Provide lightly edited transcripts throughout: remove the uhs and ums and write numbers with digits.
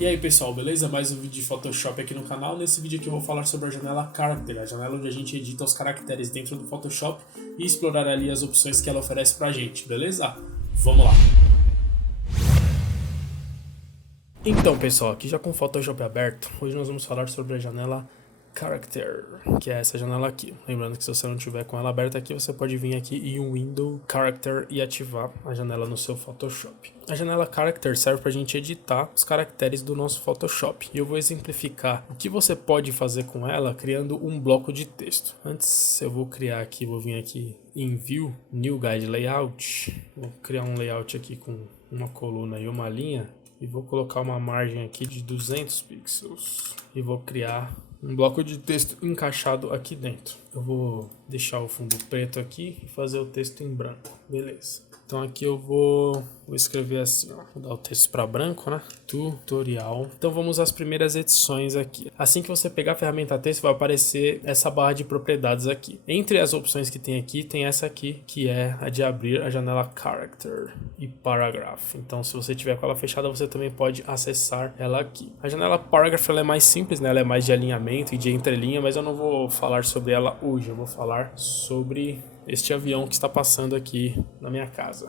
E aí pessoal, beleza? Mais um vídeo de Photoshop aqui no canal. Nesse vídeo aqui eu vou falar sobre a janela Character, a janela onde a gente edita os caracteres dentro do Photoshop e explorar ali as opções que ela oferece pra gente, beleza? Vamos lá! Então pessoal, aqui já com o Photoshop aberto, hoje nós vamos falar sobre a janela Character, que é essa janela aqui. Lembrando que se você não tiver com ela aberta aqui, você pode vir aqui em Window Character e ativar a janela no seu Photoshop. A janela Character serve para a gente editar os caracteres do nosso Photoshop. E eu vou exemplificar o que você pode fazer com ela criando um bloco de texto. Antes eu vou criar aqui, vou vir aqui em View, New Guide Layout. Vou criar um layout aqui com uma coluna e uma linha. E vou colocar uma margem aqui de 200 pixels. E vou criar um bloco de texto encaixado aqui dentro. Eu vou deixar o fundo preto aqui e fazer o texto em branco. Beleza. Então aqui eu vou escrever assim, ó. Vou dar o texto para branco, né? Tutorial. Então vamos às primeiras edições aqui. Assim que você pegar a ferramenta texto, vai aparecer essa barra de propriedades aqui. Entre as opções que tem aqui, tem essa aqui, que é a de abrir a janela Character e Paragraph. Então se você tiver com ela fechada, você também pode acessar ela aqui. A janela Paragraph ela é mais simples, né? Ela é mais de alinhamento e de entrelinha, mas eu não vou falar sobre ela hoje. Eu vou falar sobre este avião que está passando aqui na minha casa.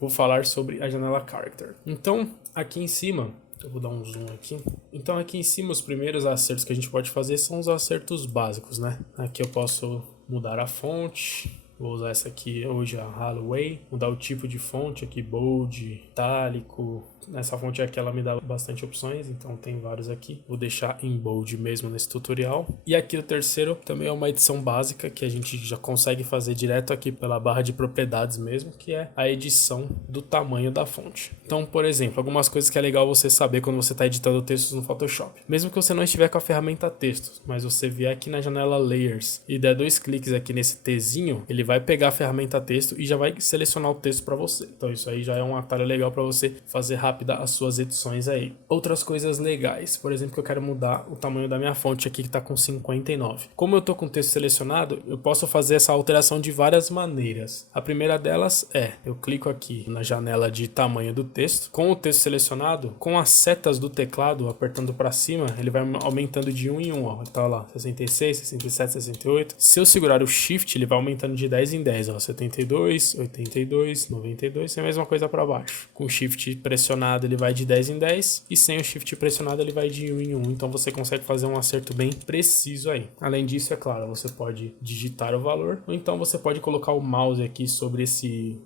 Vou falar sobre a janela Character. Então, aqui em cima, eu vou dar um zoom aqui. Então, aqui em cima, os primeiros acertos que a gente pode fazer são os acertos básicos, né? Aqui eu posso mudar a fonte. Vou usar essa aqui hoje, a Holloway. Mudar o tipo de fonte aqui, bold, itálico. Essa fonte aqui ela me dá bastante opções, então tem vários aqui. Vou deixar em bold mesmo nesse tutorial. E aqui o terceiro também é uma edição básica que a gente já consegue fazer direto aqui pela barra de propriedades mesmo, que é a edição do tamanho da fonte. Então, por exemplo, algumas coisas que é legal você saber quando você está editando textos no Photoshop. Mesmo que você não estiver com a ferramenta textos, mas você vier aqui na janela Layers e der 2 cliques aqui nesse Tzinho, ele vai pegar a ferramenta texto e já vai selecionar o texto para você. Então isso aí já é um atalho legal para você fazer rápido as suas edições aí. Outras coisas legais, por exemplo, que eu quero mudar o tamanho da minha fonte aqui que está com 59. Como eu estou com o texto selecionado, eu posso fazer essa alteração de várias maneiras. A primeira delas é, eu clico aqui na janela de tamanho do texto, com o texto selecionado, com as setas do teclado apertando para cima, ele vai aumentando de 1 em 1, ó. Tá lá, 66, 67, 68. Se eu segurar o Shift, ele vai aumentando de 10 em 10, ó, 72, 82, 92, e a mesma coisa para baixo. Com o Shift pressionado ele vai de 10 em 10 e sem o Shift pressionado ele vai de 1 em 1, então você consegue fazer um acerto bem preciso aí. Além disso, é claro, você pode digitar o valor ou então você pode colocar o mouse aqui sobre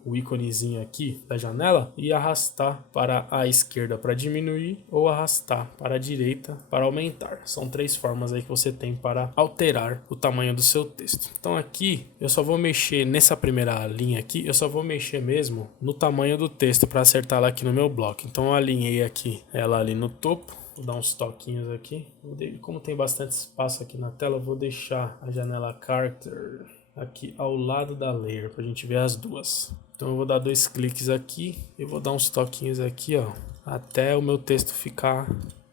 o íconezinho aqui da janela e arrastar para a esquerda para diminuir ou arrastar para a direita para aumentar. São 3 formas aí que você tem para alterar o tamanho do seu texto. Então aqui eu só vou mexer nessa primeira linha aqui, eu só vou mexer mesmo no tamanho do texto para acertar ela aqui no meu bloco. Então eu alinhei aqui ela ali no topo, vou dar uns toquinhos aqui. Como tem bastante espaço aqui na tela, eu vou deixar a janela Character aqui ao lado da layer para a gente ver as duas. Então eu vou dar 2 cliques aqui e vou dar uns toquinhos aqui, ó, até o meu texto ficar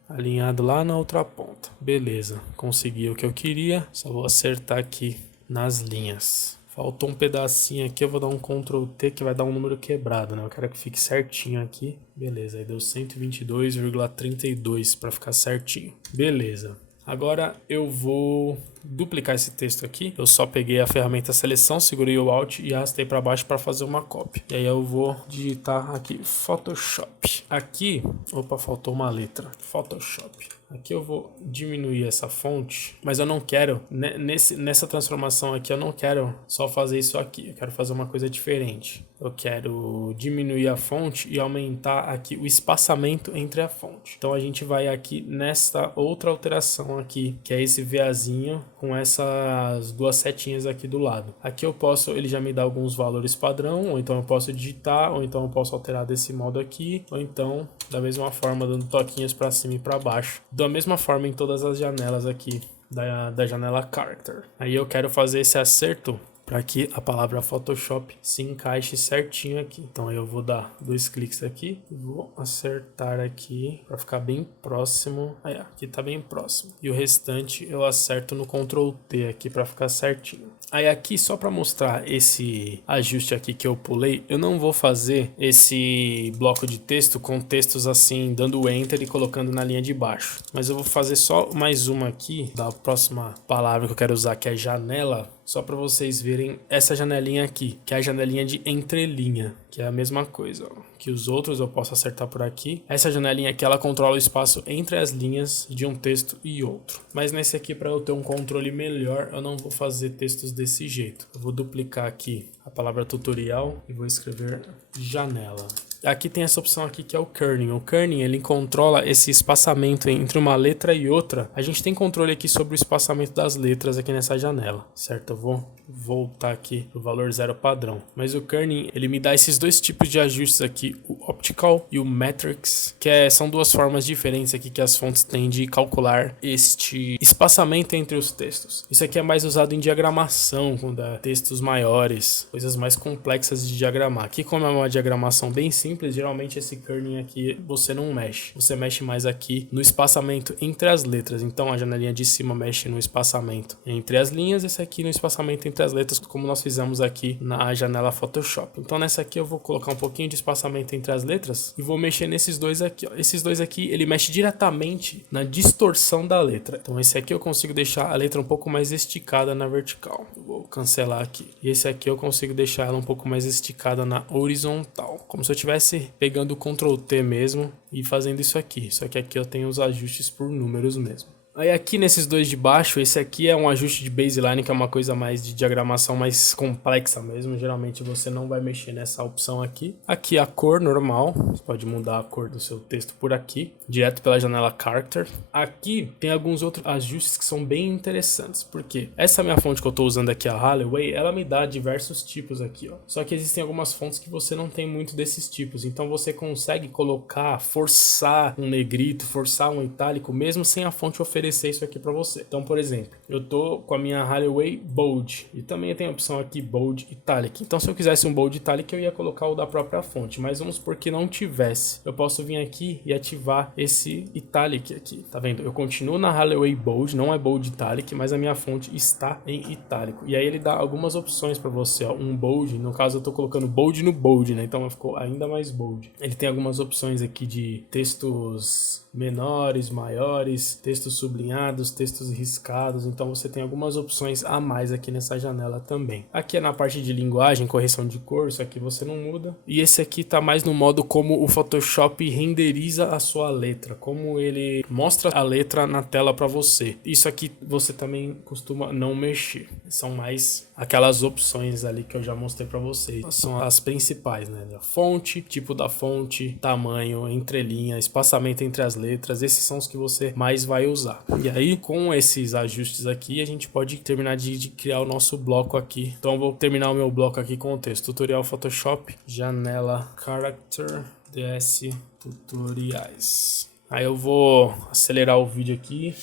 alinhado lá na outra ponta. Beleza, consegui o que eu queria, só vou acertar aqui nas linhas. Faltou um pedacinho aqui, eu vou dar um Ctrl T que vai dar um número quebrado, né? Eu quero que fique certinho aqui. Beleza, aí deu 122,32 para ficar certinho. Beleza. Agora eu vou duplicar esse texto aqui. Eu só peguei a ferramenta seleção, segurei o Alt e arrastei para baixo para fazer uma cópia. E aí eu vou digitar aqui Photoshop. Aqui, opa, faltou uma letra. Photoshop. Aqui eu vou diminuir essa fonte, mas eu não quero, nessa transformação aqui, eu não quero só fazer isso aqui. Eu quero fazer uma coisa diferente. Eu quero diminuir a fonte e aumentar aqui o espaçamento entre a fonte. Então a gente vai aqui nesta outra alteração aqui, que é esse VAzinho com essas 2 setinhas aqui do lado. Aqui eu posso, ele já me dá alguns valores padrão, ou então eu posso digitar, ou então eu posso alterar desse modo aqui, ou então da mesma forma dando toquinhos para cima e para baixo. Da mesma forma em todas as janelas aqui da janela Character. Aí eu quero fazer esse acerto para que a palavra Photoshop se encaixe certinho aqui. Então eu vou dar 2 cliques aqui, vou acertar aqui para ficar bem próximo. Aí, aqui tá bem próximo. E o restante eu acerto no Ctrl T aqui para ficar certinho. Aí aqui, só para mostrar esse ajuste aqui que eu pulei, eu não vou fazer esse bloco de texto com textos assim, dando Enter e colocando na linha de baixo. Mas eu vou fazer só mais uma aqui, da próxima palavra que eu quero usar, que é janela, só para vocês verem essa janelinha aqui, que é a janelinha de entrelinha, que é a mesma coisa, ó, que os outros eu posso acertar por aqui. Essa janelinha aqui, ela controla o espaço entre as linhas de um texto e outro. Mas nesse aqui, para eu ter um controle melhor, eu não vou fazer textos desse jeito. Eu vou duplicar aqui a palavra tutorial e vou escrever janela. Aqui tem essa opção aqui que é o kerning. O kerning, ele controla esse espaçamento entre uma letra e outra. A gente tem controle aqui sobre o espaçamento das letras aqui nessa janela, certo? Eu vou voltar aqui pro valor 0 padrão. Mas o kerning, ele me dá esses 2 tipos de ajustes aqui, o optical e o matrix, que são 2 formas diferentes aqui que as fontes têm de calcular este espaçamento entre os textos. Isso aqui é mais usado em diagramação, quando é textos maiores, coisas mais complexas de diagramar. Aqui, como é uma diagramação bem simples, geralmente esse kerning aqui você não mexe. Você mexe mais aqui no espaçamento entre as letras. Então a janelinha de cima mexe no espaçamento entre as linhas, esse aqui no espaçamento entre as letras, como nós fizemos aqui na janela Photoshop. Então nessa aqui eu vou colocar um pouquinho de espaçamento entre as letras e vou mexer nesses 2 aqui, ó. Esses 2 aqui, ele mexe diretamente na distorção da letra. Então esse aqui eu consigo deixar a letra um pouco mais esticada na vertical. Eu vou cancelar aqui. E esse aqui eu consigo deixar ela um pouco mais esticada na horizontal, como se eu estivesse pegando o Ctrl T mesmo e fazendo isso aqui. Só que aqui eu tenho os ajustes por números mesmo. Aí aqui nesses 2 de baixo, esse aqui é um ajuste de baseline, que é uma coisa mais de diagramação mais complexa mesmo. Geralmente você não vai mexer nessa opção aqui. Aqui a cor normal, você pode mudar a cor do seu texto por aqui, direto pela janela Character. Aqui tem alguns outros ajustes que são bem interessantes, porque essa minha fonte que eu estou usando aqui, a Hallway, ela me dá diversos tipos aqui, ó. Só que existem algumas fontes que você não tem muito desses tipos, então você consegue colocar, forçar um negrito, forçar um itálico, mesmo sem a fonte oferecer isso aqui para você. Então, por exemplo, eu tô com a minha Hallway Bold e também tem a opção aqui Bold Italic. Então, se eu quisesse um Bold Italic, eu ia colocar o da própria fonte, mas vamos supor que não tivesse. Eu posso vir aqui e ativar esse Italic aqui, tá vendo? Eu continuo na Hallway Bold, não é Bold Italic, mas a minha fonte está em itálico. E aí ele dá algumas opções para você, ó. Um Bold, no caso eu tô colocando Bold no Bold, né? Então ficou ainda mais bold. Ele tem algumas opções aqui de textos menores, maiores, textos sublinhados, textos riscados, então você tem algumas opções a mais aqui nessa janela também. Aqui é na parte de linguagem, correção de cor, isso aqui você não muda. E esse aqui tá mais no modo como o Photoshop renderiza a sua letra, como ele mostra a letra na tela para você. Isso aqui você também costuma não mexer. São mais aquelas opções ali que eu já mostrei para vocês. São as principais, né? A fonte, tipo da fonte, tamanho, entrelinha, espaçamento entre as letras, esses são os que você mais vai usar. E aí, com esses ajustes aqui, a gente pode terminar de criar o nosso bloco aqui. Então, eu vou terminar o meu bloco aqui com o texto. Tutorial Photoshop, janela Character, DS Tutoriais. Aí eu vou acelerar o vídeo aqui.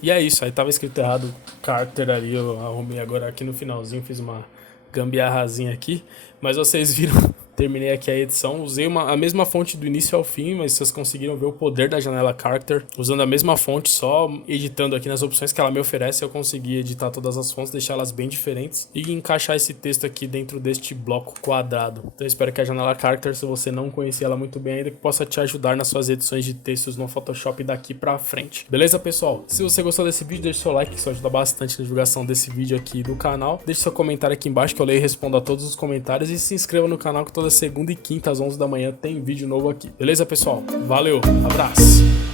E é isso, aí tava escrito errado Carter ali, eu arrumei agora aqui no finalzinho, fiz uma gambiarrazinha aqui, mas vocês viram, terminei aqui a edição, usei a mesma fonte do início ao fim, mas vocês conseguiram ver o poder da janela Character, usando a mesma fonte, só editando aqui nas opções que ela me oferece, eu consegui editar todas as fontes, deixar elas bem diferentes e encaixar esse texto aqui dentro deste bloco quadrado. Então eu espero que a janela Character, se você não conhecia ela muito bem ainda, que possa te ajudar nas suas edições de textos no Photoshop daqui pra frente. Beleza, pessoal? Se você gostou desse vídeo, deixa seu like, que isso ajuda bastante na divulgação desse vídeo aqui do canal. Deixe seu comentário aqui embaixo que eu leio e respondo a todos os comentários e se inscreva no canal que toda segunda e quinta às 11 da manhã tem vídeo novo aqui. Beleza, pessoal? Valeu, abraço!